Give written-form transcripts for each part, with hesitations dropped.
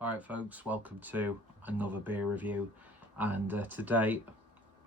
Alright folks, welcome to another beer review, and today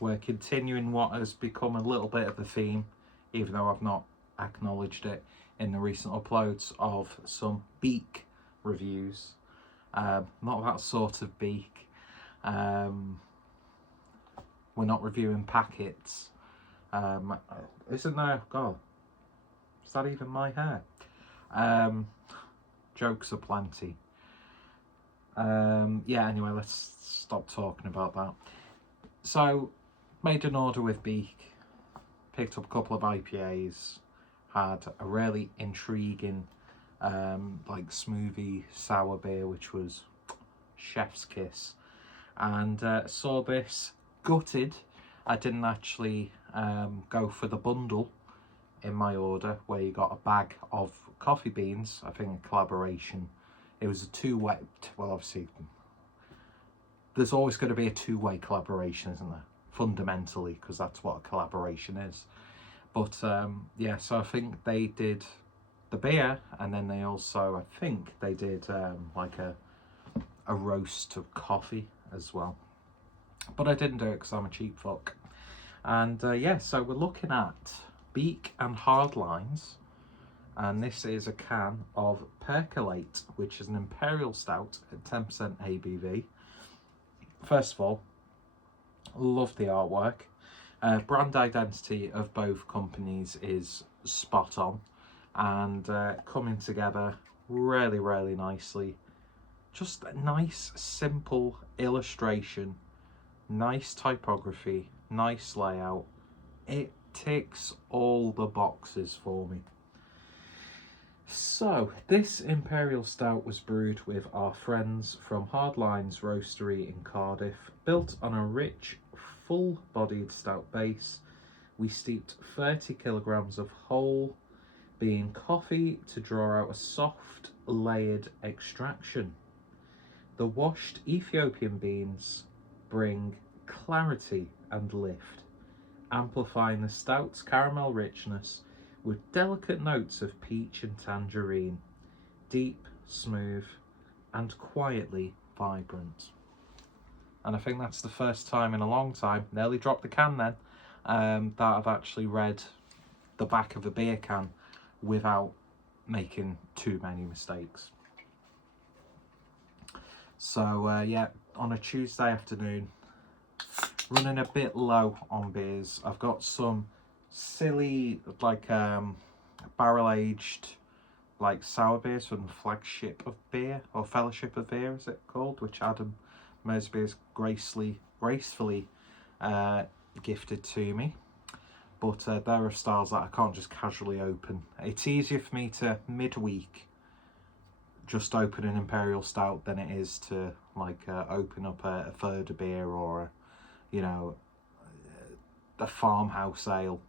we're continuing what has become a little bit of a theme, even though I've not acknowledged it in the recent uploads, of some Beak reviews. Not that sort of Beak. We're not reviewing packets. Isn't there? God, is that even my hair? Jokes aplenty. Yeah, anyway, let's stop talking about that. So, made an order with Beak, picked up a couple of IPAs, had a really intriguing like smoothie sour beer, which was chef's kiss, and saw this. Gutted I didn't actually go for the bundle in my order, where you got a bag of coffee beans. I think a collaboration. It was a two-way, well, obviously there's always going to be a two-way collaboration, isn't there, fundamentally, because that's what a collaboration is. But yeah, so I think they did the beer, and then they also, I think they did like a roast of coffee as well, but I didn't do it because I'm a cheap fuck. And yeah, so we're looking at Beak and Hardlines, and this is a can of Percolate, which is an Imperial Stout at 10% ABV. First of all, love the artwork. Brand identity of both companies is spot on, and coming together really, really nicely. Just a nice, simple illustration, nice typography, nice layout. It ticks all the boxes for me. So, this Imperial Stout was brewed with our friends from Hardlines Roastery in Cardiff. Built on a rich, full-bodied stout base, we steeped 30 kilograms of whole bean coffee to draw out a soft, layered extraction. The washed Ethiopian beans bring clarity and lift, amplifying the stout's caramel richness with delicate notes of peach and tangerine, deep, smooth, and quietly vibrant. And I think that's the first time in a long time, nearly dropped the can then, that I've actually read the back of a beer can without making too many mistakes. So yeah, on a Tuesday afternoon, running a bit low on beers. I've got some silly like barrel aged like sour beers from the Flagship of Beer, or Fellowship of Beer is it called, which Adam Mersby has gracefully gifted to me. But there are styles that I can't just casually open. It's easier for me to midweek just open an Imperial Stout than it is to like open up a Further beer or a, you know, a farmhouse ale.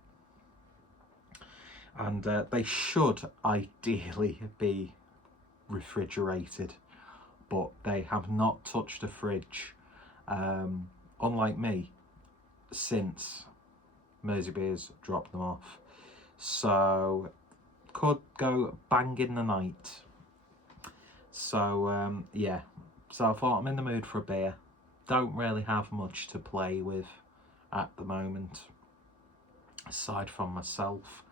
And they should ideally be refrigerated, but they have not touched a fridge, unlike me, since Mersey Beers dropped them off. So could go bang in the night. So yeah, so I thought I'm in the mood for a beer. Don't really have much to play with at the moment, aside from myself.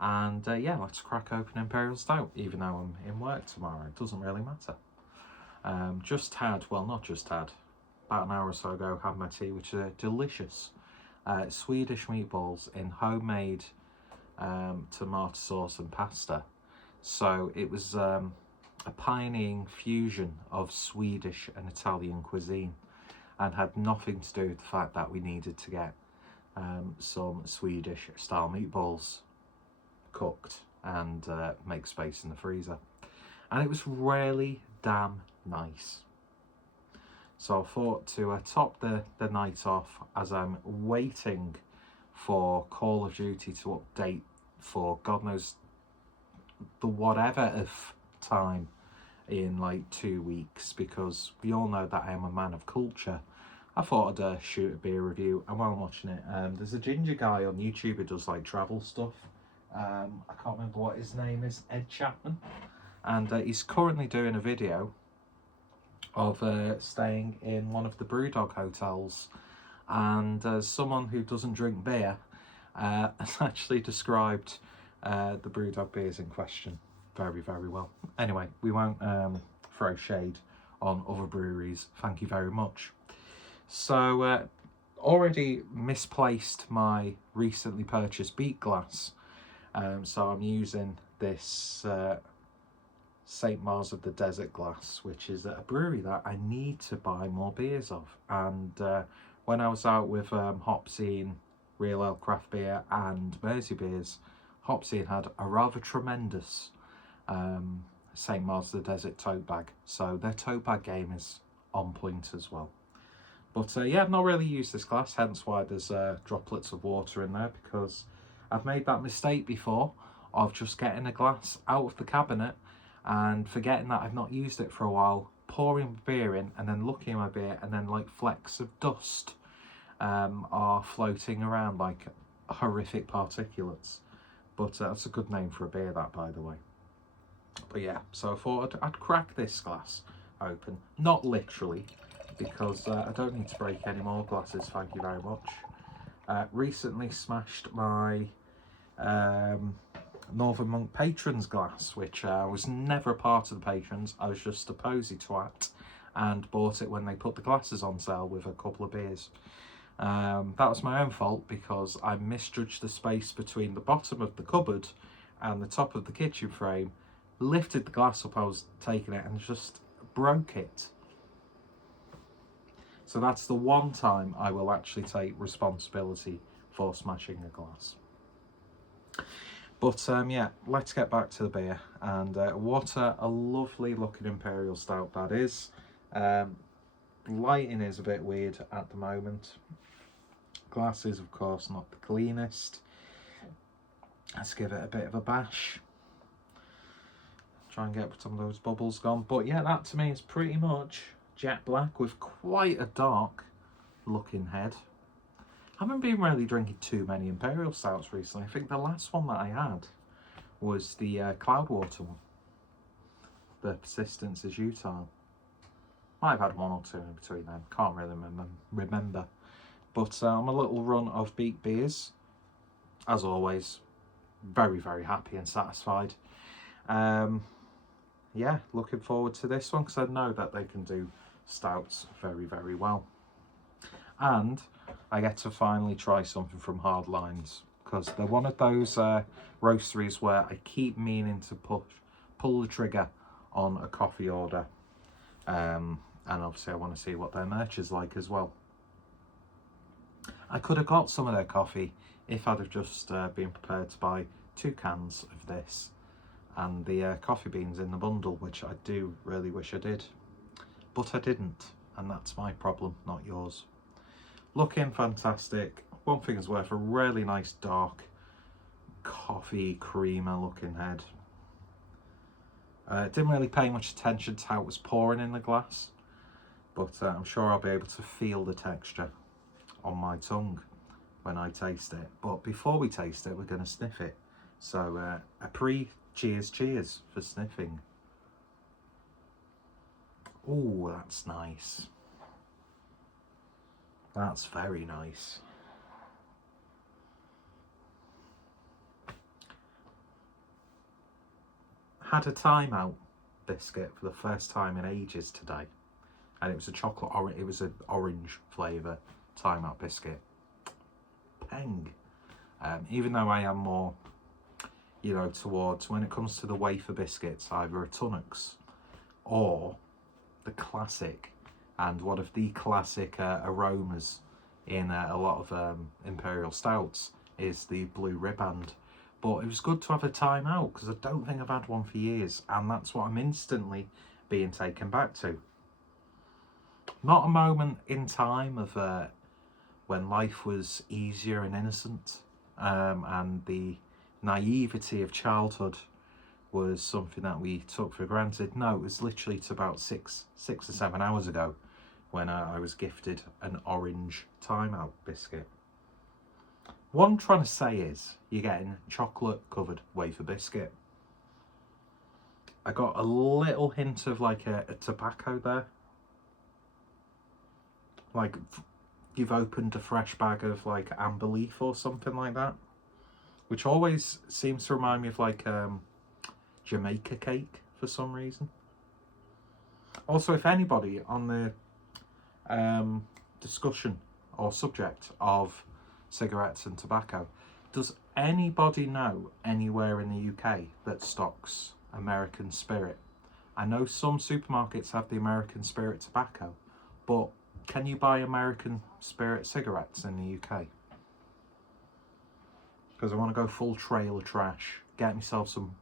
And yeah, let's crack open Imperial Stout, even though I'm in work tomorrow. It doesn't really matter. Just had, well, not just had, about an hour or so ago, had my tea, which is delicious. Swedish meatballs in homemade tomato sauce and pasta. So it was a pioneering fusion of Swedish and Italian cuisine, and had nothing to do with the fact that we needed to get some Swedish style meatballs cooked and make space in the freezer. And it was really damn nice. So I thought to top the night off, as I'm waiting for Call of Duty to update for God knows the whatever of time in like 2 weeks, because we all know that I am a man of culture. I thought I'd shoot a beer review, and while I'm watching it, there's a ginger guy on YouTube who does like travel stuff. I can't remember what his name is, Ed Chapman, and he's currently doing a video of staying in one of the Brewdog hotels, and as someone who doesn't drink beer, has actually described the Brewdog beers in question very, very well. Anyway, we won't throw shade on other breweries, thank you very much. So, already misplaced my recently purchased Beak glass, so I'm using this St. Mars of the Desert glass, which is a brewery that I need to buy more beers of. And when I was out with Hopsy, Real Ale Craft Beer and Mersey Beers, Hopsy had a rather tremendous St. Mars of the Desert tote bag, so their tote bag game is on point as well. But yeah, I've not really used this glass, hence why there's droplets of water in there, because I've made that mistake before of just getting a glass out of the cabinet and forgetting that I've not used it for a while, pouring beer in and then looking at my beer, and then like flecks of dust are floating around like horrific particulates. But that's a good name for a beer, that, by the way. But yeah, so I thought I'd crack this glass open, not literally, because I don't need to break any more glasses, thank you very much. Recently smashed my Northern Monk Patrons glass, which was never a part of the Patrons. I was just a posy twat and bought it when they put the glasses on sale with a couple of beers. That was my own fault, because I misjudged the space between the bottom of the cupboard and the top of the kitchen frame, lifted the glass up I was taking it and just broke it. So that's the one time I will actually take responsibility for smashing a glass. But yeah, let's get back to the beer. And what a lovely looking Imperial Stout that is. Lighting is a bit weird at the moment. Glass is, of course, not the cleanest. Let's give it a bit of a bash. Try and get some of those bubbles gone. But yeah, that to me is pretty much jet black with quite a dark looking head. I haven't been really drinking too many Imperial Stouts recently. I think the last one that I had was the Cloudwater one. The Persistence is Utile. Might have had one or two in between then. Can't really remember. But I'm a little run of Beak beers. As always, very, very happy and satisfied. Yeah, looking forward to this one, because I know that they can do stouts very, very well. And I get to finally try something from Hardlines, because they're one of those roasteries where I keep meaning to pull the trigger on a coffee order. And obviously I want to see what their merch is like as well. I could have got some of their coffee if I'd have just been prepared to buy 2 cans of this and the coffee beans in the bundle, which I do really wish I did. But I didn't, and that's my problem, not yours. Looking fantastic. One thing is worth a really nice dark coffee creamer looking head. Didn't really pay much attention to how it was pouring in the glass, but I'm sure I'll be able to feel the texture on my tongue when I taste it. But before we taste it, we're going to sniff it. So a pre-cheers for sniffing. Oh, that's nice. That's very nice. Had a timeout biscuit for the first time in ages today, and it was a chocolate orange. It was an orange flavour timeout biscuit. Peng. Even though I am more, you know, towards, when it comes to the wafer biscuits, either a Tunnocks or the classic, and one of the classic aromas in a lot of Imperial Stouts is the blue riband. But it was good to have a time out, because I don't think I've had one for years, and that's what I'm instantly being taken back to. Not a moment in time of when life was easier and innocent, and the naivety of childhood was something that we took for granted. No, it was literally to about six or 7 hours ago when I was gifted an orange timeout biscuit. What I'm trying to say is, you're getting chocolate covered wafer biscuit. I got a little hint of like a tobacco there, like you've opened a fresh bag of like amber leaf or something like that, which always seems to remind me of like Jamaica cake for some reason. Also, if anybody on the discussion or subject of cigarettes and tobacco, does anybody know anywhere in the UK that stocks American Spirit? I know some supermarkets have the American Spirit tobacco, but can you buy American Spirit cigarettes in the UK? Because I want to go full trailer trash, get myself some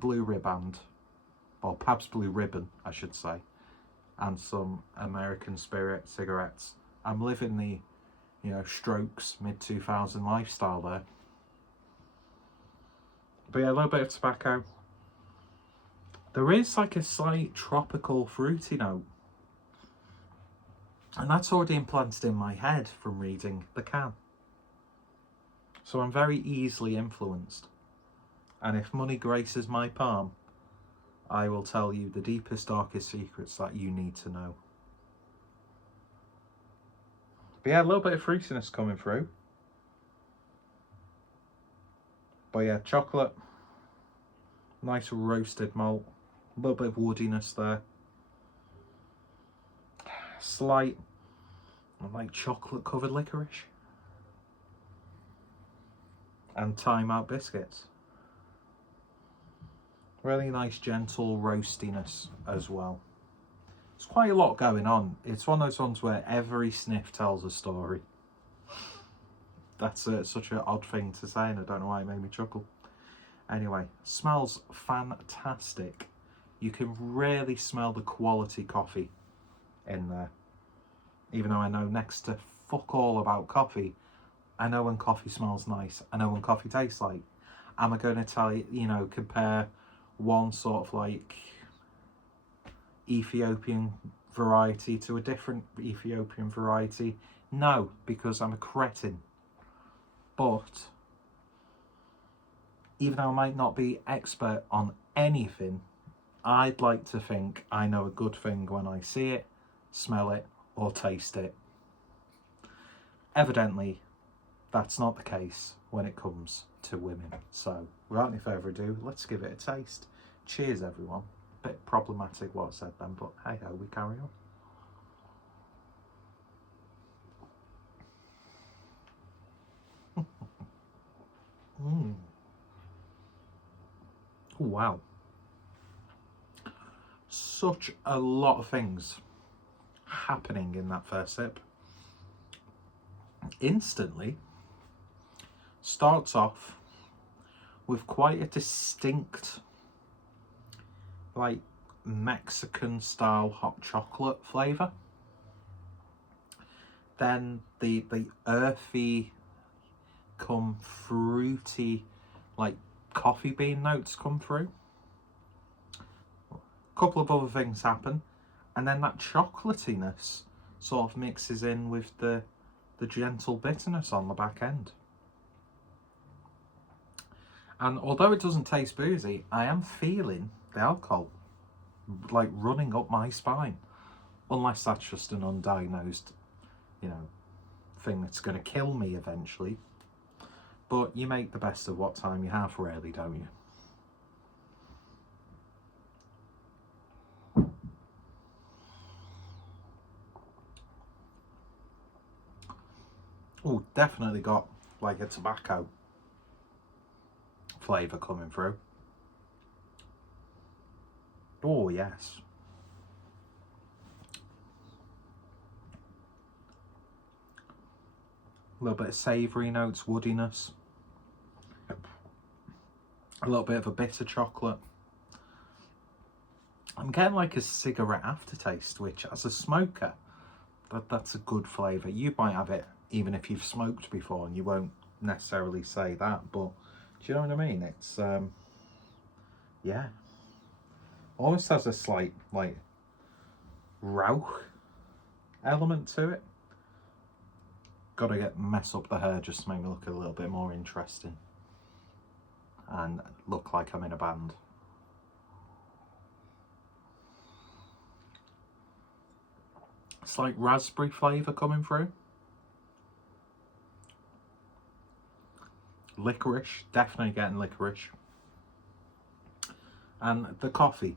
Blue Ribbon, or Pabst Blue Ribbon, I should say, and some American Spirit cigarettes. I'm living the, Strokes mid-2000 lifestyle there. But yeah, a little bit of tobacco. There is like a slight tropical fruity note. And that's already implanted in my head from reading the can. So I'm very easily influenced. And if money graces my palm, I will tell you the deepest, darkest secrets that you need to know. But yeah, a little bit of fruitiness coming through. But yeah, chocolate, nice roasted malt, a little bit of woodiness there. Slight, like chocolate covered licorice. And time out biscuits. Really nice gentle roastiness as well. There's quite a lot going on. It's one of those ones where every sniff tells a story. That's such an odd thing to say, and I don't know why it made me chuckle. Anyway, smells fantastic. You can really smell the quality coffee in there. Even though I know next to fuck all about coffee, I know when coffee smells nice. I know when coffee tastes like. Am I going to tell you, compare one sort of like Ethiopian variety to a different Ethiopian variety? No, because I'm a cretin. But even though I might not be expert on anything, I'd like to think I know a good thing when I see it, smell it, or taste it. Evidently, that's not the case when it comes to women. So, without any further ado, let's give it a taste. Cheers, everyone. Bit problematic what I said then, but hey ho, we carry on. Wow. Such a lot of things happening in that first sip. Instantly starts off with quite a distinct, like Mexican style hot chocolate flavour. Then the earthy, come fruity, like coffee bean notes come through. A couple of other things happen, and then that chocolatiness sort of mixes in with the gentle bitterness on the back end. And although it doesn't taste boozy, I am feeling the alcohol like running up my spine. Unless that's just an undiagnosed, thing that's going to kill me eventually. But you make the best of what time you have, really, don't you? Oh, definitely got like a tobacco flavour coming through. Oh, yes. A little bit of savoury notes, woodiness. A little bit of a bitter chocolate. I'm getting like a cigarette aftertaste, which as a smoker, that's a good flavour. You might have it even if you've smoked before and you won't necessarily say that, but do you know what I mean? It's, yeah. Almost has a slight, like, rauch element to it. Gotta mess up the hair just to make me look a little bit more interesting. And look like I'm in a band. It's like raspberry flavour coming through. Licorice, definitely getting licorice. And the coffee.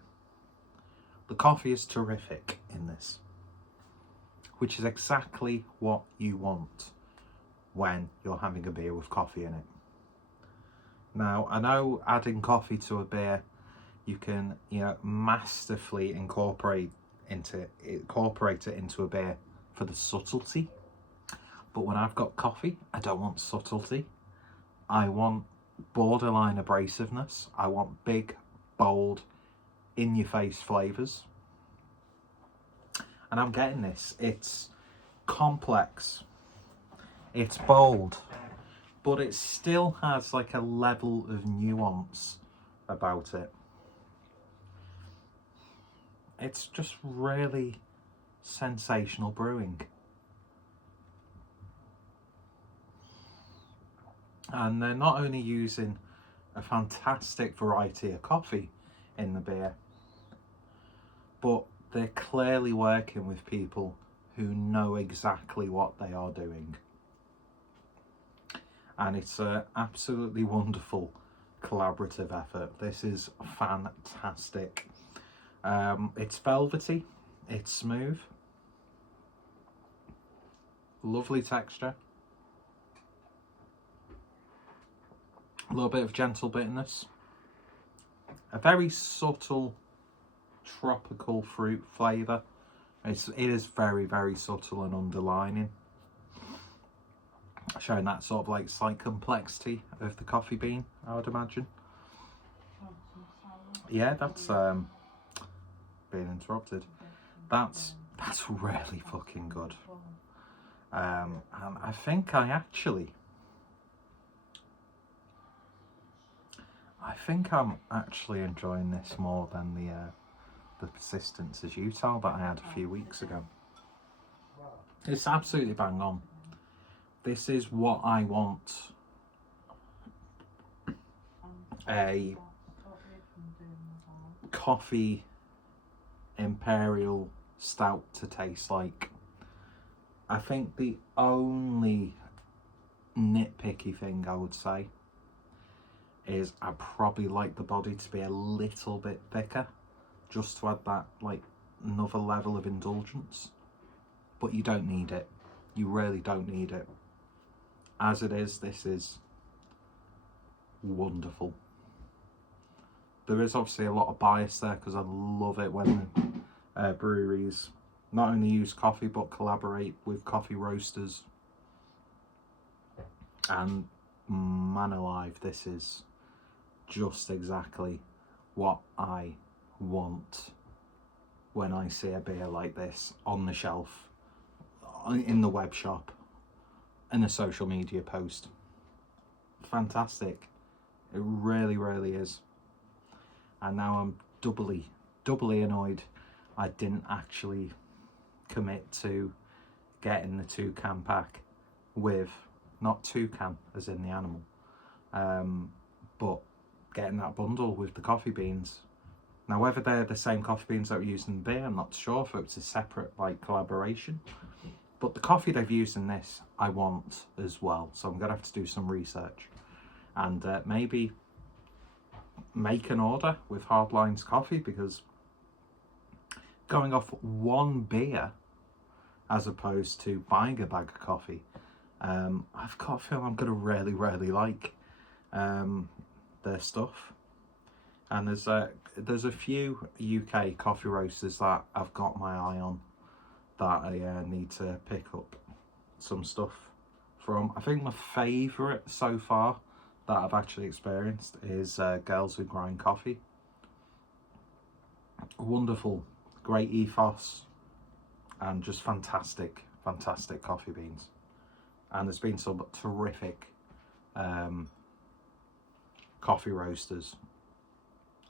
The coffee is terrific in this, which is exactly what you want when you're having a beer with coffee in it. Now, I know adding coffee to a beer, you can, masterfully incorporate it into a beer for the subtlety. But when I've got coffee, I don't want subtlety. I want borderline abrasiveness. I want big, bold, in-your-face flavours. And I'm getting this. It's complex. It's bold. But it still has like a level of nuance about it. It's just really sensational brewing. And they're not only using a fantastic variety of coffee in the beer, but they're clearly working with people who know exactly what they are doing. And it's an absolutely wonderful collaborative effort. This is fantastic. It's velvety, it's smooth, lovely texture, a little bit of gentle bitterness, a very subtle tropical fruit flavour. It is very, very subtle and underlining, showing that sort of like slight complexity of the coffee bean, I would imagine. Yeah, that's being interrupted. That's really fucking good. And I think I'm actually enjoying this more than the Persistence as Utah that I had a few weeks ago. It's absolutely bang on. This is what I want a coffee imperial stout to taste like. I think the only nitpicky thing I would say is I probably like the body to be a little bit thicker, just to add that like another level of indulgence. But you don't need it. You really don't need it. As it is, this is wonderful. There is obviously a lot of bias there because I love it when breweries not only use coffee but collaborate with coffee roasters. And man alive, this is just exactly what I want when I see a beer like this on the shelf, in the web shop, in a social media post. Fantastic. It really, really is. And now I'm doubly annoyed I didn't actually commit to getting the 2-can pack with, not 2-can as in the animal, but getting that bundle with the coffee beans. Now whether they're the same coffee beans that were used in the beer, I'm not sure if it's a separate like collaboration, but the coffee they've used in this I want as well, so I'm gonna have to do some research and maybe make an order with Hardlines Coffee, because going off one beer as opposed to buying a bag of coffee, I've got a feeling I'm going to really, really like their stuff. And there's a few UK coffee roasters that I've got my eye on that I need to pick up some stuff from. I think my favourite so far that I've actually experienced is Girls Who Grind Coffee. Wonderful, great ethos, and just fantastic coffee beans. And there's been some terrific coffee roasters,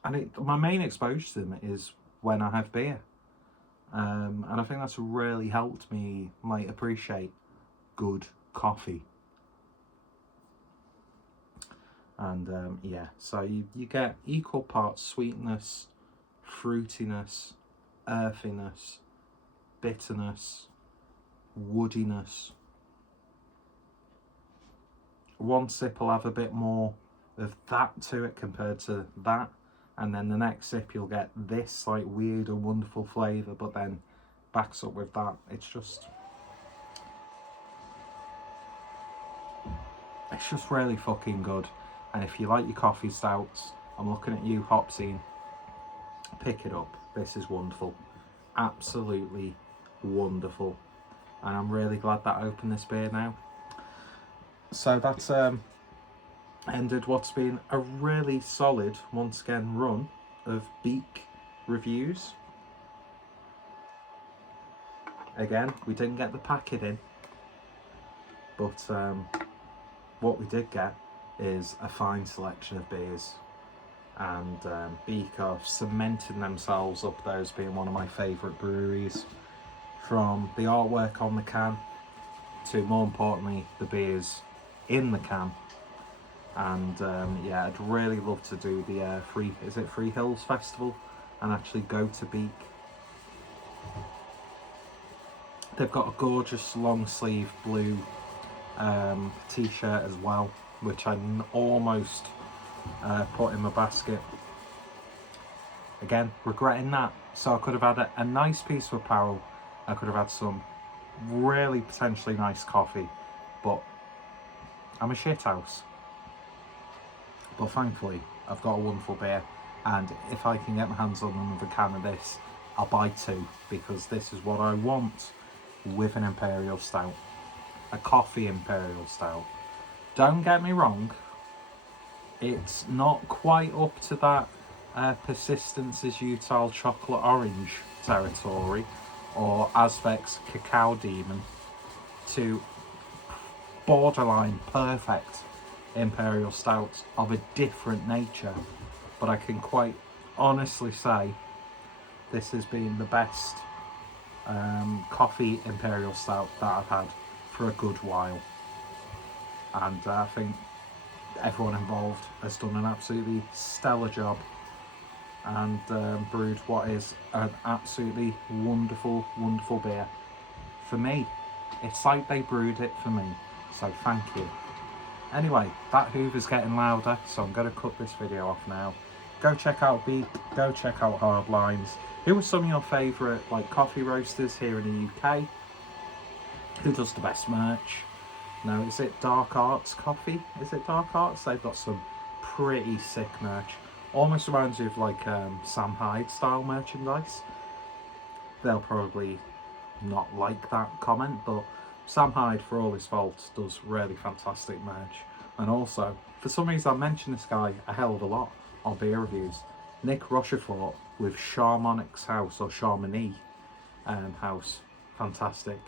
and my main exposure to them is when I have beer, and I think that's really helped me appreciate good coffee. And yeah, so you get equal parts sweetness, fruitiness, earthiness, bitterness, woodiness. One sip will have a bit more of that to it compared to that, and then the next sip you'll get this like weird and wonderful flavour, but then backs up with that. It's just really fucking good. And if you like your coffee stouts, I'm looking at you, hop scene, pick it up. This is wonderful, absolutely wonderful, and I'm really glad that I opened this beer now. So that's ended what's been a really solid, once again, run of Beak reviews. Again, we didn't get the packet in, but what we did get is a fine selection of beers, and Beak are cementing themselves up there as being one of my favourite breweries, from the artwork on the can to, more importantly, the beers in the can. And yeah, I'd really love to do the Free Hills Festival and actually go to Beak. They've got a gorgeous long sleeve blue t-shirt as well, which I almost put in my basket. Again, regretting that. So I could have had a nice piece of apparel, I could have had some really potentially nice coffee, but I'm a shithouse. But thankfully, I've got a wonderful beer, and if I can get my hands on another can of this, I'll buy two, because this is what I want with an Imperial Stout. A coffee Imperial Stout. Don't get me wrong, it's not quite up to that Persistence is Utile Chocolate Orange territory, or Azvek's Cacao Demon, to borderline perfect Imperial Stouts of a different nature, but I can quite honestly say this has been the best coffee Imperial Stout that I've had for a good while, and I think everyone involved has done an absolutely stellar job and brewed what is an absolutely wonderful beer. For me, it's like they brewed it for me, so thank you. Anyway, that Hoover's getting louder, so I'm going to cut this video off now. Go check out Beak, go check out Hardlines. Who are some of your favourite coffee roasters here in the UK? Who does the best merch? No, is it Dark Arts Coffee? Is it Dark Arts? They've got some pretty sick merch. Almost reminds you of Sam Hyde style merchandise. They'll probably not like that comment, but Sam Hyde, for all his faults, does really fantastic merch. And also, for some reason I mention this guy a hell of a lot on beer reviews. Nick Rochefort with Charmonix House, or Charmony House, fantastic.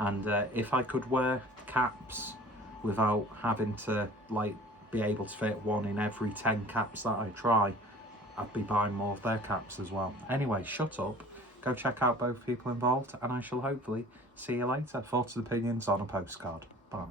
And if I could wear caps without having to be able to fit one in every 10 caps that I try, I'd be buying more of their caps as well. Anyway, shut up, go check out both people involved, and I shall hopefully see you later. Thoughts and opinions on a postcard. Bye.